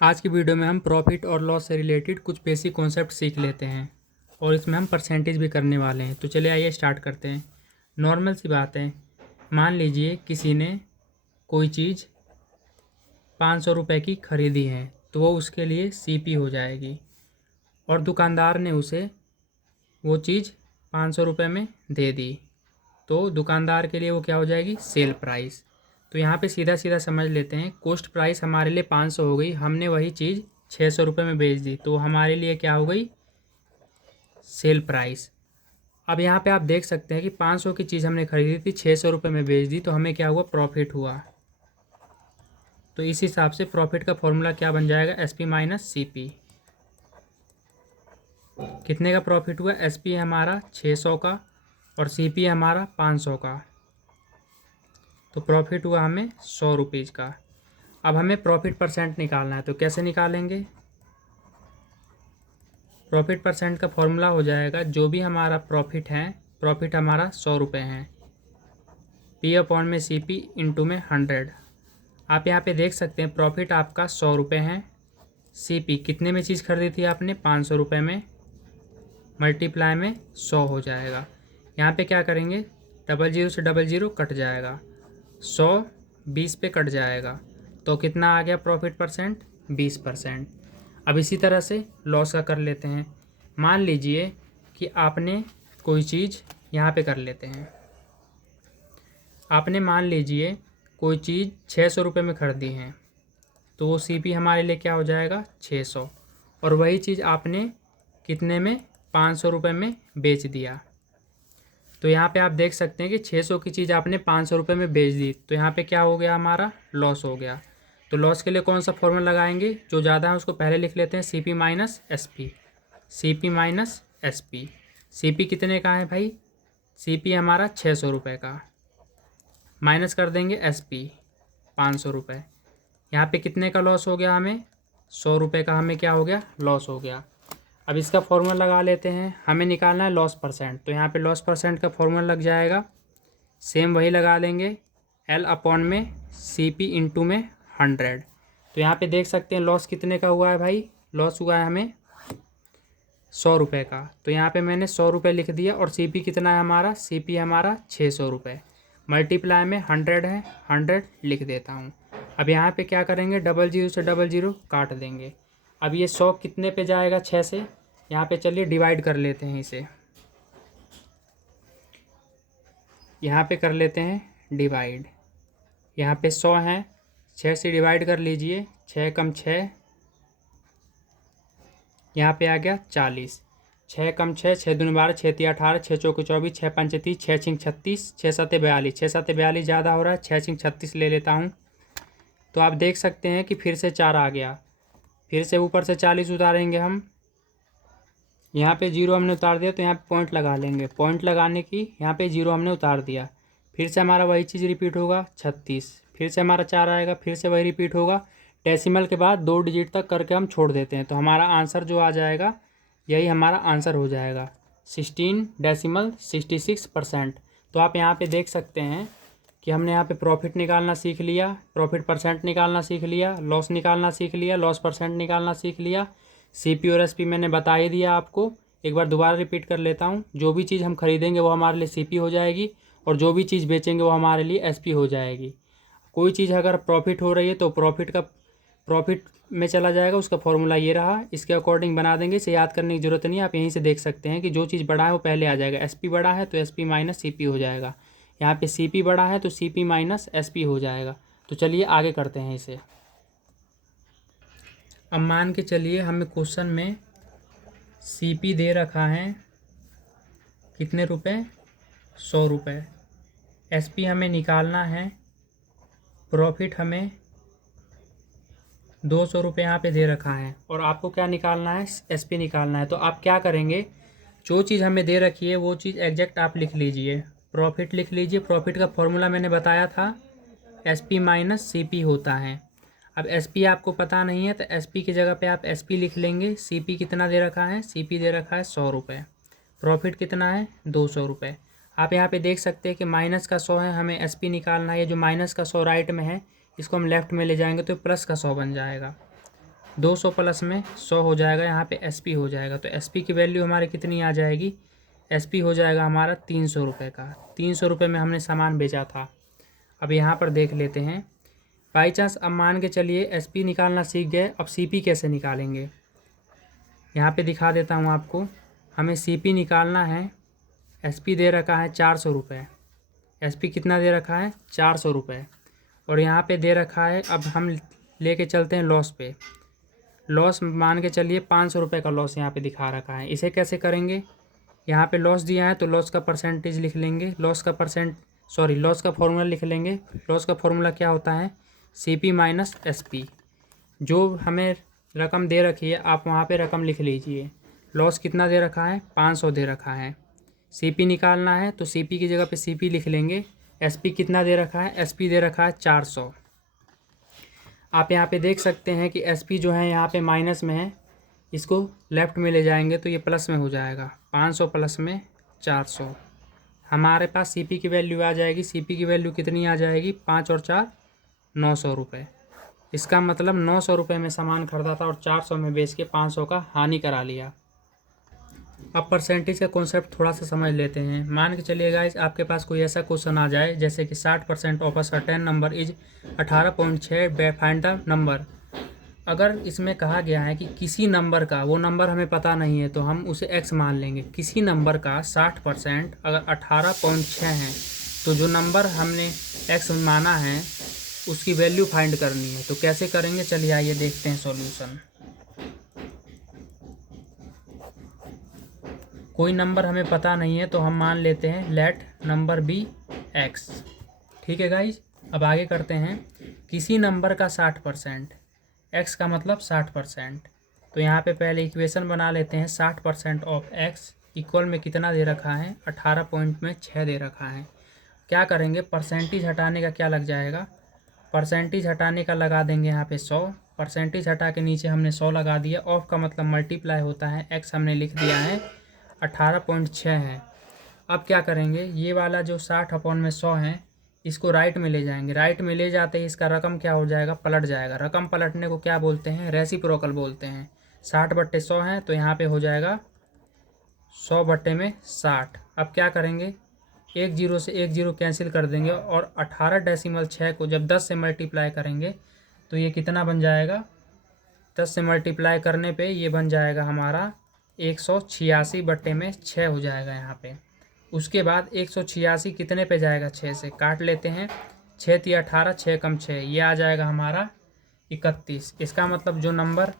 आज की वीडियो में हम प्रॉफिट और लॉस से रिलेटेड कुछ बेसिक कॉन्सेप्ट सीख लेते हैं और इसमें हम परसेंटेज भी करने वाले हैं। तो चलिए आइए स्टार्ट करते हैं। नॉर्मल सी बात है, मान लीजिए किसी ने कोई चीज़ 500 रुपये की ख़रीदी है तो वो उसके लिए सीपी हो जाएगी और दुकानदार ने उसे वो चीज़ 500 रुपये में दे दी तो दुकानदार के लिए वो क्या हो जाएगी, सेल प्राइस। तो यहाँ पे सीधा सीधा समझ लेते हैं, कॉस्ट प्राइस हमारे लिए 500 हो गई, हमने वही चीज़ 600 रुपये में बेच दी तो हमारे लिए क्या हो गई, सेल प्राइस। अब यहाँ पे आप देख सकते हैं कि 500 की चीज़ हमने खरीदी थी, 600 रुपये में बेच दी तो हमें क्या हुआ, प्रॉफिट हुआ। तो इस हिसाब से प्रॉफिट का फॉर्मूला क्या बन जाएगा, एसपी माइनस सीपी। कितने का प्रॉफिट हुआ, एसपी हमारा 600 का और सीपी हमारा 500 का, तो प्रॉफिट हुआ हमें 100 रुपीज़ का। अब हमें प्रॉफिट परसेंट निकालना है तो कैसे निकालेंगे, प्रॉफिट परसेंट का फॉर्मूला हो जाएगा, जो भी हमारा प्रॉफिट है, प्रॉफिट हमारा 100 रुपये है, पी अपॉन में सी पी इंटू में 100। आप यहाँ पे देख सकते हैं प्रॉफिट आपका 100 रुपये है, सी पी कितने में चीज़ खरीदी थी आपने, 500 रुपये में, मल्टीप्लाई में 100 हो जाएगा। यहाँ पे क्या करेंगे, डबल ज़ीरो से डबल ज़ीरो कट जाएगा, 100 20 पे कट जाएगा तो कितना आ गया प्रॉफिट परसेंट, 20%। अब इसी तरह से लॉस का कर लेते हैं। मान लीजिए कि आपने कोई चीज़ यहाँ पे कर लेते हैं, आपने मान लीजिए कोई चीज़ 600 रुपये में खरीदी है तो वो सीपी हमारे लिए क्या हो जाएगा, 600, और वही चीज़ आपने कितने में, 500 रुपये में बेच दिया। तो यहाँ पे आप देख सकते हैं कि 600 की चीज़ आपने 500 रुपये में बेच दी तो यहाँ पे क्या हो गया, हमारा लॉस हो गया। तो लॉस के लिए कौन सा फॉर्मूला लगाएंगे, जो ज़्यादा है उसको पहले लिख लेते हैं, C P minus S P, C P minus S P. C P कितने का है भाई, सी पी हमारा 600 रुपये का, माइनस कर देंगे एस पी 500 रुपये। यहाँ पे कितने का लॉस हो गया हमें, 100 रुपये का हमें क्या हो गया, लॉस हो गया। अब इसका फॉर्मूला लगा लेते हैं, हमें निकालना है लॉस परसेंट, तो यहाँ पे लॉस परसेंट का फॉर्मूला लग जाएगा, सेम वही लगा लेंगे, एल अपॉन में सी पी इंटू में 100। तो यहाँ पे देख सकते हैं लॉस कितने का हुआ है भाई, लॉस हुआ है हमें 100 रुपये का, तो यहाँ पे मैंने 100 रुपये लिख दिया और सी पी कितना है हमारा, सी पी हमारा 600 रुपये, मल्टीप्लाई में 100 है, 100 लिख देता हूँ। अब यहाँ पे क्या करेंगे, डबल ज़ीरो से डबल ज़ीरो काट देंगे। अब ये 100 कितने पे जाएगा, 6 से, यहाँ पे चलिए डिवाइड कर लेते हैं इसे, यहाँ पे कर लेते हैं डिवाइड। यहाँ पे 100 है, 6 से डिवाइड कर लीजिए, 6 कम 6, यहाँ पे आ गया 40, 6 कम 6, 6 दूनी 12, 6 तीन 18, 6 चौके 24, 6 पंचे 30, 6 छिंग 36, 6 सत्ते 42, 6 सत्ते 42 ज़्यादा हो रहा है, 6 छिंग 36 ले लेता हूँ। तो आप देख सकते हैं कि फिर से 4 आ गया, फिर से ऊपर से 40 उतारेंगे हम, यहाँ पे 0 हमने उतार दिया तो यहाँ पे पॉइंट लगा लेंगे, पॉइंट लगाने की यहाँ पे 0 हमने उतार दिया, फिर से हमारा वही चीज़ रिपीट होगा 36, फिर से हमारा 4 आएगा, फिर से वही रिपीट होगा। डेसिमल के बाद 2 डिजिट तक करके हम छोड़ देते हैं तो हमारा आंसर जो आ जाएगा, यही हमारा आंसर हो जाएगा 16.66%। तो आप यहाँ पे देख सकते हैं कि हमने यहाँ पे प्रॉफिट निकालना सीख लिया, प्रॉफिट परसेंट निकालना सीख लिया, लॉस निकालना सीख लिया, लॉस परसेंट निकालना सीख लिया। सीपी और एसपी मैंने बता ही दिया आपको, एक बार दोबारा रिपीट कर लेता हूँ, जो भी चीज़ हम खरीदेंगे वो हमारे लिए सीपी हो जाएगी और जो भी चीज़ बेचेंगे वो हमारे लिए एसपी हो जाएगी। कोई चीज़ अगर प्रॉफिट हो रही है तो प्रॉफिट में चला जाएगा, उसका फॉर्मूला ये रहा, इसके अकॉर्डिंग बना देंगे, इसे याद करने की ज़रूरत नहीं है। आप यहीं से देख सकते हैं कि जो चीज़ बड़ा है वो पहले आ जाएगा, एसपी बड़ा है तो एसपी माइनस सीपी हो जाएगा, यहाँ पे सीपी बड़ा है तो सीपी माइनस एसपी हो जाएगा। तो चलिए आगे करते हैं इसे। अब मान के चलिए हमें क्वेश्चन में सीपी दे रखा है कितने रुपए, 100 रुपये, एसपी हमें निकालना है, प्रॉफिट हमें 200 रुपये यहाँ पे दे रखा है और आपको क्या निकालना है, एसपी निकालना है। तो आप क्या करेंगे, जो चीज़ हमें दे रखी है वो चीज़ एग्जैक्ट आप लिख लीजिए, प्रॉफिट लिख लीजिए। प्रॉफिट का फॉर्मूला मैंने बताया था, एसपी माइनस सीपी होता है। अब एसपी आपको पता नहीं है तो एसपी की जगह पे आप एसपी लिख लेंगे। सीपी कितना दे रखा है, सीपी दे रखा है 100 रुपये, प्रॉफिट कितना है 200 रुपये। आप यहाँ पे देख सकते हैं कि माइनस का 100 है, हमें एसपी निकालना है। ये जो माइनस का 100 राइट में है इसको हम लेफ़्ट में ले जाएंगे तो प्लस का 100 बन जाएगा। 200 प्लस में 100 हो जाएगा, यहाँ पे SP हो जाएगा। तो SP की वैल्यू हमारे कितनी आ जाएगी, SP हो जाएगा हमारा 300 रुपये का। 300 रुपये में हमने सामान बेचा था। अब यहाँ पर देख लेते हैं, बाई चांस अब मान के चलिए SP निकालना सीख गए, अब CP कैसे निकालेंगे। यहाँ पे दिखा देता हूँ आपको। हमें CP निकालना है। SP दे रखा है 400 रुपये। SP कितना दे रखा है, 400 रुपये। और यहाँ पे दे रखा है, अब हम लेके चलते हैं लॉस पे। लॉस मान के चलिए 500 रुपये का लॉस यहाँ पे दिखा रखा है। इसे कैसे करेंगे, यहाँ पे लॉस दिया है तो लॉस का परसेंटेज लिख लेंगे। लॉस का फॉर्मूला लिख लेंगे। लॉस का फॉर्मूला क्या होता है, CP माइनस SP। जो हमें रकम दे रखी है आप वहाँ पे रकम लिख लीजिए। लॉस कितना दे रखा है, 500 दे रखा है। CP निकालना है तो CP की जगह पे CP लिख लेंगे। SP कितना दे रखा है, SP दे रखा है 400। आप यहाँ पे देख सकते हैं कि SP जो है यहाँ पे माइनस में है, इसको लेफ़्ट में ले जाएंगे तो ये प्लस में हो जाएगा। 500 प्लस में 400, हमारे पास CP की वैल्यू आ जाएगी। CP की वैल्यू कितनी आ जाएगी, 5 और 4 900 रुपये। इसका मतलब 900 रुपये में सामान खरीदा था और 400 में बेच के 500 का हानि करा लिया। अब परसेंटेज का कॉन्सेप्ट थोड़ा सा समझ लेते हैं। मान के चलिए गाइस, आपके पास कोई ऐसा क्वेश्चन आ जाए जैसे कि 60% of a certain number is 18.6 find the number. अगर इसमें कहा गया है कि किसी नंबर का, वो नंबर हमें पता नहीं है तो हम उसे x मान लेंगे। किसी नंबर का 60% अगर 18.6 है तो जो नंबर हमने x माना है उसकी वैल्यू फाइंड करनी है। तो कैसे करेंगे, चलिए आइए देखते हैं सॉल्यूशन। कोई नंबर हमें पता नहीं है तो हम मान लेते हैं लेट नंबर बी x। ठीक है गाइज, अब आगे करते हैं। किसी नंबर का 60%, x का मतलब 60%। तो यहाँ पे पहले इक्वेशन बना लेते हैं। 60% ऑफ x इक्वल में कितना दे रखा है, 18.6 दे रखा है। क्या करेंगे, परसेंटेज हटाने का क्या लग जाएगा, परसेंटेज हटाने का लगा देंगे यहाँ पे 100। परसेंटेज हटा के नीचे हमने 100 लगा दिया। ऑफ का मतलब मल्टीप्लाई होता है, x हमने लिख दिया है 18.6 है। अब क्या करेंगे, ये वाला जो 60/100 है इसको राइट में ले जाएंगे। राइट में ले जाते ही इसका रकम क्या हो जाएगा, पलट जाएगा। रकम पलटने को क्या बोलते हैं, रेसिप्रोकल बोलते हैं। 60/100 है तो यहाँ पे हो जाएगा 100/60। अब क्या करेंगे, एक जीरो से एक जीरो कैंसिल कर देंगे और 18.6 को जब 10 से मल्टीप्लाई करेंगे तो ये कितना बन जाएगा, 10 से मल्टीप्लाई करने पे ये बन जाएगा हमारा 186/6 हो जाएगा यहाँ पे। उसके बाद 186 कितने पे जाएगा, 6 से काट लेते हैं। 6 × 18, 6 कम 6, ये आ जाएगा हमारा 31। इसका मतलब जो नंबर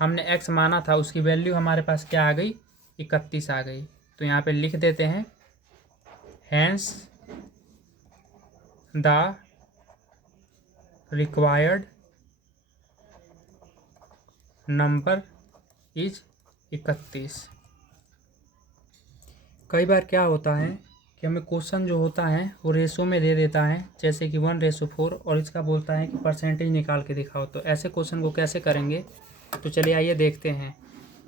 हमने x माना था उसकी वैल्यू हमारे पास क्या आ गई, 31 आ गई। तो यहाँ पे लिख देते हैं hence the required number is 31। कई बार क्या होता है कि हमें क्वेश्चन जो होता है वो रेशो में दे देता है, जैसे कि 1:4, और इसका बोलता है कि परसेंटेज निकाल के दिखाओ। तो ऐसे क्वेश्चन को कैसे करेंगे, तो चलिए आइए देखते हैं।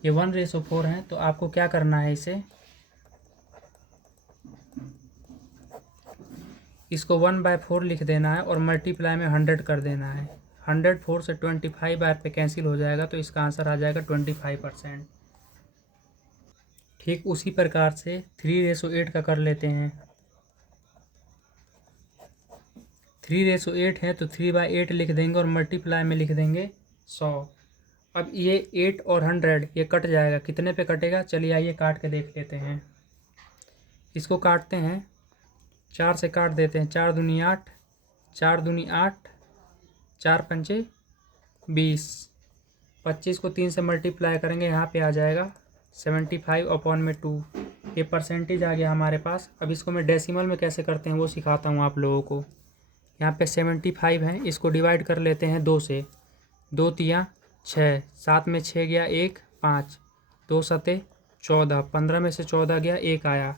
ये 1:4 है तो आपको क्या करना है, इसको 1/4 लिख देना है और मल्टीप्लाई में 100 कर देना है। 100 4 से 25 बार पे कैंसिल हो जाएगा तो इसका आंसर आ जाएगा 25%। ठीक उसी प्रकार से 3:8 का कर लेते हैं। 3:8 है तो 3/8 लिख देंगे और मल्टीप्लाई में लिख देंगे 100। अब ये 8 और 100 ये कट जाएगा, कितने पे कटेगा, चलिए आइए काट के देख लेते हैं। इसको काटते हैं, 4 से काट देते हैं। 4 दूनी 8, 4 दूनी 8, 4 पंचे 20। 25 को 3 से मल्टीप्लाई करेंगे, यहाँ पे आ जाएगा 75/2। ये परसेंटेज आ गया हमारे पास। अब इसको मैं डेसिमल में कैसे करते हैं वो सिखाता हूँ आप लोगों को। यहाँ पे 75 है, इसको डिवाइड कर लेते हैं 2 से। 2 तिया 6, 7 में 6 गया 1, 5, 2 सते 14, 15 में से 14 गया 1 आया।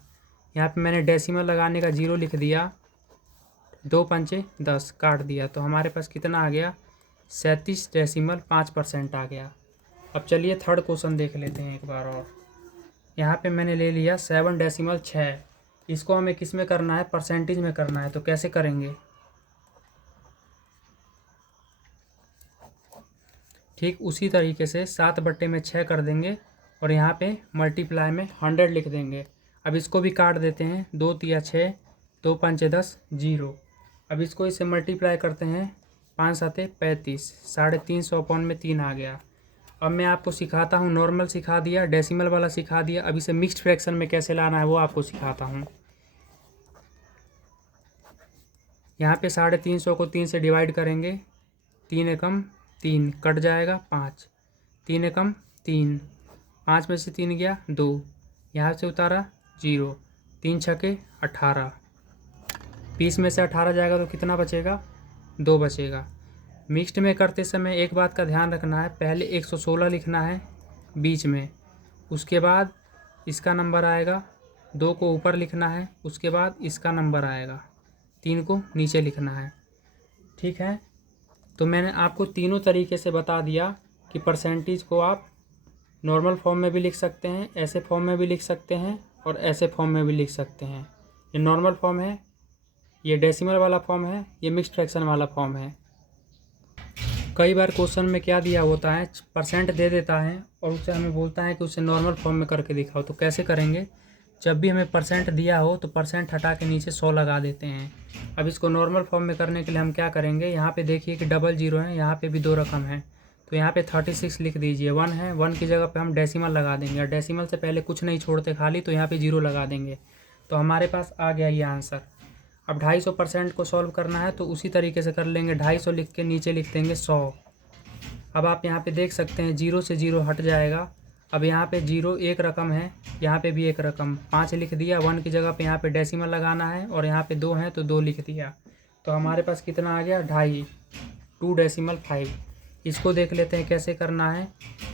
यहाँ पे मैंने डेसिमल लगाने का 0 लिख दिया। 2 पंचे 10 काट दिया तो हमारे पास कितना आ गया, 37.5% आ गया। अब चलिए थर्ड क्वेश्चन देख लेते हैं एक बार और। यहाँ पे मैंने ले लिया 7.6। इसको हमें किस में करना है, परसेंटेज में करना है। तो कैसे करेंगे, ठीक उसी तरीके से 7/6 कर देंगे और यहाँ पे मल्टीप्लाई में 100 लिख देंगे। अब इसको भी काट देते हैं, 2 तिया 6, 2 पंचे 10, 0। अब इसको इससे मल्टीप्लाई करते हैं, 5 साते 35, 350 अपॉन में 3 आ गया। अब मैं आपको सिखाता हूँ, नॉर्मल सिखा दिया, डेसिमल वाला सिखा दिया, अब इसे मिक्स्ड फ्रैक्शन में कैसे लाना है वो आपको सिखाता हूँ। यहाँ पे 350 को 3 से डिवाइड करेंगे, 3 एकम 3 कट जाएगा 5, 3 एकम 3, 5 में से 3 गया 2, यहाँ से उतारा 0, 3 छके 18, 20 में से 18 जाएगा तो कितना बचेगा, 2 बचेगा। मिक्स्ड में करते समय एक बात का ध्यान रखना है, पहले 116 लिखना है बीच में, उसके बाद इसका नंबर आएगा, 2 को ऊपर लिखना है, उसके बाद इसका नंबर आएगा, 3 को नीचे लिखना है। ठीक है, तो मैंने आपको तीनों तरीके से बता दिया कि परसेंटेज को आप नॉर्मल फॉर्म में भी लिख सकते हैं, ऐसे फॉर्म में भी लिख सकते हैं और ऐसे फॉर्म में भी लिख सकते हैं। ये नॉर्मल फॉर्म है, ये डेसिमल वाला फॉर्म है, ये मिक्स्ड फ्रैक्शन वाला फॉर्म है। कई बार क्वेश्चन में क्या दिया होता है, परसेंट दे देता है और उससे हमें बोलता है कि उसे नॉर्मल फॉर्म में करके दिखाओ। तो कैसे करेंगे, जब भी हमें परसेंट दिया हो तो परसेंट हटा के नीचे 100 लगा देते हैं। अब इसको नॉर्मल फॉर्म में करने के लिए हम क्या करेंगे, यहाँ पे देखिए कि डबल 0 है, यहाँ पे भी 2 रकम है, तो यहाँ पे 36 लिख दीजिए। 1 है, 1 की जगह पे हम डेसिमल लगा देंगे और डेसिमल से पहले कुछ नहीं छोड़ते खाली, तो यहाँ पे 0 लगा देंगे। तो हमारे पास आ गया ये आंसर। अब 250% को सॉल्व करना है तो उसी तरीके से कर लेंगे, 250 लिख के नीचे लिख देंगे 100। अब आप यहाँ पे देख सकते हैं 0 से 0 हट जाएगा। अब यहाँ पे 0 एक रकम है, यहाँ पे भी एक रकम, 5 लिख दिया, 1 की जगह पे यहाँ पे डेसिमल लगाना है और यहाँ पे 2 है तो 2 लिख दिया। तो हमारे पास कितना आ गया, 2.5, 2.5। इसको देख लेते हैं कैसे करना है।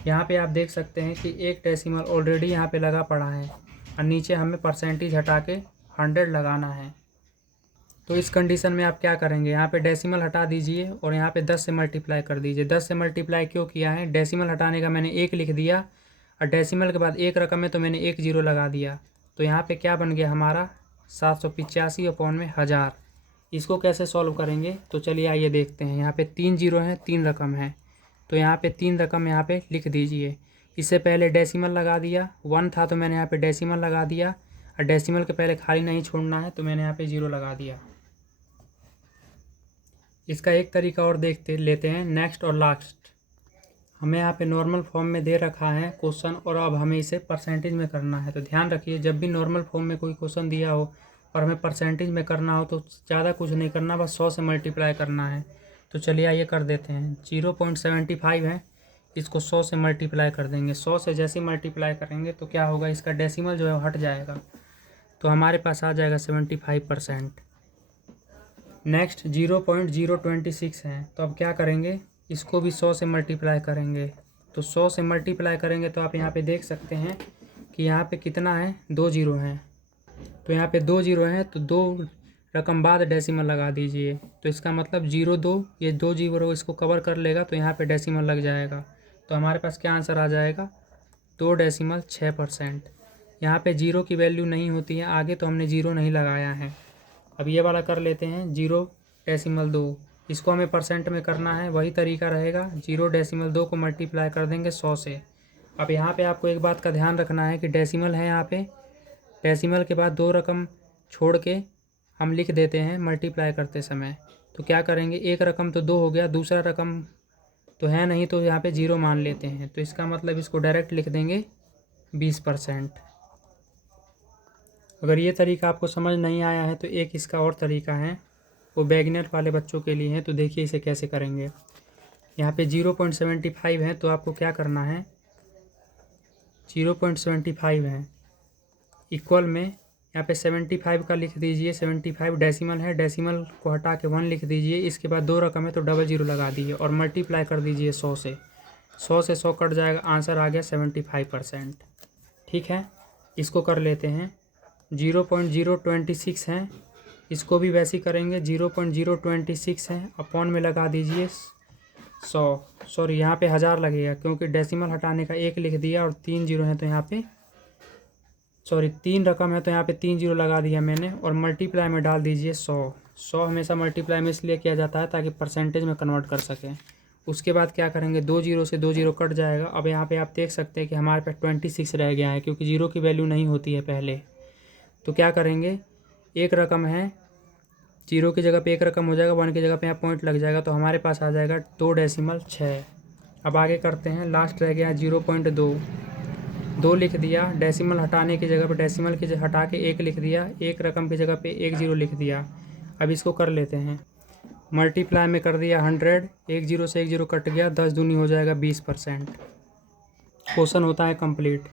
यहाँ पे आप देख सकते हैं कि एक डेसिमल ऑलरेडी यहाँ पे लगा पड़ा है और नीचे हमें परसेंटेज हटा के 100 लगाना है। तो इस कंडीशन में आप क्या करेंगे, यहाँ पे डेसिमल हटा दीजिए और यहाँ पे 10 से मल्टीप्लाई कर दीजिए। 10 से मल्टीप्लाई क्यों किया है, डेसिमल हटाने का मैंने 1 लिख दिया और डेसिमल के बाद एक रकम है तो मैंने 1 0 लगा दिया। तो यहाँ पे क्या बन गया हमारा, 785 अपॉन में 1000। इसको कैसे सॉल्व करेंगे, तो चलिए आइए देखते हैं। यहाँ पे 3 0 हैं, 3 रकम है, तो यहाँ पे 3 रकम यहाँ पे लिख दीजिए। इससे पहले डेसिमल लगा दिया, 1 था तो मैंने यहाँ पे डेसिमल लगा दिया और डेसिमल के पहले खाली नहीं छोड़ना है तो मैंने यहाँ पे 0 लगा दिया। इसका एक तरीका और देखते लेते हैं, नेक्स्ट और लास्ट। हमें यहाँ पे नॉर्मल फॉर्म में दे रखा है क्वेश्चन और अब हमें इसे परसेंटेज में करना है। तो ध्यान रखिए, जब भी नॉर्मल फॉर्म में कोई क्वेश्चन दिया हो और हमें परसेंटेज में करना हो तो ज़्यादा कुछ नहीं करना, बस 100 से मल्टीप्लाई करना है। तो चलिए आइए कर देते हैं। 0.75 है, इसको 100 से मल्टीप्लाई कर देंगे। 100 से जैसे मल्टीप्लाई करेंगे तो क्या होगा, इसका डेसिमल जो है हट जाएगा, तो हमारे पास आ जाएगा 75%। नेक्स्ट 0.026 है, तो अब क्या करेंगे, इसको भी 100 से मल्टीप्लाई करेंगे। तो 100 से मल्टीप्लाई करेंगे तो आप यहाँ पे देख सकते हैं कि यहाँ पे कितना है, 2 0 हैं, तो यहाँ पे 2 0 हैं तो 2 रकम बाद डेसिमल लगा दीजिए। तो इसका मतलब 0 2, ये 2 0 इसको कवर कर लेगा तो यहाँ पे डेसिमल लग जाएगा। तो हमारे पास क्या आंसर आ जाएगा, 2.6%। यहाँ पे 0 की वैल्यू नहीं होती है आगे, तो हमने 0 नहीं लगाया है। अब ये वाला कर लेते हैं, 0.2, इसको हमें परसेंट में करना है, वही तरीका रहेगा। 0.2 को मल्टीप्लाई कर देंगे 100 से। अब यहाँ पे आपको एक बात का ध्यान रखना है कि डेसिमल है, यहाँ पे डेसिमल के बाद 2 रकम छोड़ के हम लिख देते हैं मल्टीप्लाई करते समय। तो क्या करेंगे, एक रकम तो 2 हो गया, दूसरा रकम तो है नहीं, तो यहाँ पे 0 मान लेते हैं। तो इसका मतलब इसको डायरेक्ट लिख देंगे 20%। अगर ये तरीका आपको समझ नहीं आया है तो एक इसका और तरीका है, वो बिगिनर वाले बच्चों के लिए है। तो देखिए इसे कैसे करेंगे। यहाँ पे 0.75 है, तो आपको क्या करना है, 0.75 है इक्वल में यहाँ पे 75 का लिख दीजिए। 75 डेसिमल है, डेसिमल को हटा के 1 लिख दीजिए। इसके बाद 2 रकम है तो 00 लगा दीजिए और मल्टीप्लाई कर दीजिए 100 से। 100 से 100 कट जाएगा, आंसर आ गया 75%। ठीक है, इसको कर लेते हैं। 0.026 है, इसको भी वैसे ही करेंगे। 0.026 है, अपॉन में लगा दीजिए 100, सॉरी यहाँ पे 1000 लगेगा क्योंकि डेसिमल हटाने का 1 लिख दिया और 3 0 है तो यहाँ पे, सॉरी 3 रकम है तो यहाँ पे 3 0 लगा दिया मैंने और मल्टीप्लाई में डाल दीजिए 100। 100 हमेशा मल्टीप्लाई में इसलिए किया जाता है ताकि परसेंटेज में कन्वर्ट कर सकें। उसके बाद क्या करेंगे, 2 जीरो से 2 जीरो कट जाएगा। अब यहाँ पे आप देख सकते हैं कि हमारे पास 26 रह गया है, क्योंकि जीरो की वैल्यू नहीं होती है पहले। तो क्या करेंगे, एक रकम है, जीरो की जगह पे एक रकम हो जाएगा, 1 की जगह पे यहाँ पॉइंट लग जाएगा, तो हमारे पास आ जाएगा 2.6। अब आगे करते हैं, लास्ट रह गया 0.2, 2 लिख दिया, डेसिमल हटाने की जगह पे डेसिमल की जगह हटा के 1 लिख दिया, एक रकम की जगह पे 1 जीरो लिख दिया। अब इसको कर लेते हैं, मल्टीप्लाई में कर दिया 100, 1 जीरो से 1 जीरो कट गया, 10 दूनी हो जाएगा 20%। क्वेश्चन होता है कंप्लीट।